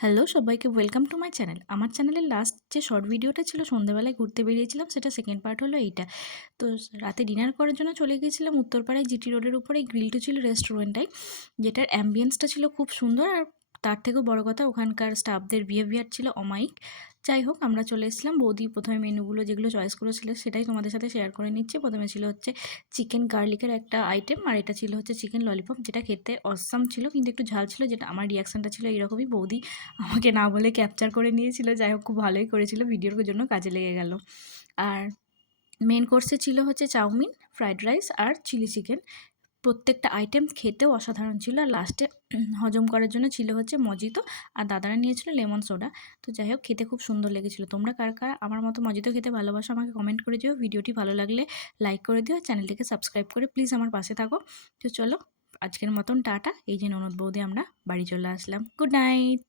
Hello সবাইকে welcome to my channel. আমার চ্যানেলের লাস্ট যে শর্ট ভিডিওটা ছিল সন্ধ্যেবেলায় ঘুরতে বেরিয়েছিলাম, সেটা সেকেন্ড পার্ট হলো এইটা। তো রাতে ডিনার করার জন্য চলে গিয়েছিলাম উত্তরপাড়ায় জিটি রোডের উপরে এই গ্রিল টু চিল রেস্টুরেন্টটায়, যেটার অ্যাম্বিয়েন্সটা ছিল খুব সুন্দর। আর তার থেকেও বড় কথা, ওখানকার স্টাফদের বিহেভিয়ার ছিল অমায়িক। যাই হোক, আমরা চলে এসেছিলাম। বৌদি প্রথমে মেনুগুলো যেগুলো চয়েস করেছিল সেটাই তোমাদের সাথে শেয়ার করে নিচ্ছি। প্রথমে ছিল হচ্ছে চিকেন গার্লিকের একটা আইটেম, আর এটা ছিল হচ্ছে চিকেন ললিপপ, যেটা খেতে অসাম ছিল, কিন্তু একটু ঝাল ছিল। যেটা আমার রিয়াকশানটা ছিল এরকমই। বৌদি আমাকে না বলে ক্যাপচার করে নিয়েছিল। যাই হোক, খুব ভালোই করেছিল, ভিডিওর জন্য কাজে লেগে গেল। আর মেন কোর্সে ছিল হচ্ছে চাউমিন, ফ্রাইড রাইস আর চিলি চিকেন। প্রত্যেকটা আইটেম খেতেও অসাধারণ ছিল। আর লাস্টে হজম করার জন্য ছিল হচ্ছে মজিতো, আর দাদারা নিয়েছিল লেমন সোডা। তো যাই হোক, খেতে খুব সুন্দর লেগেছিলো। তোমরা কার কার আমার মতো মজিতো খেতে ভালোবাসো আমাকে কমেন্ট করে দিও। ভিডিওটি ভালো লাগলে লাইক করে দিও, চ্যানেলটিকে সাবস্ক্রাইব করে প্লিজ আমার পাশে থাকো। তো চলো, আজকের মতন টাটা। এই যে ননদ বৌদি, আমরা বাড়ি চলে আসলাম। Good night.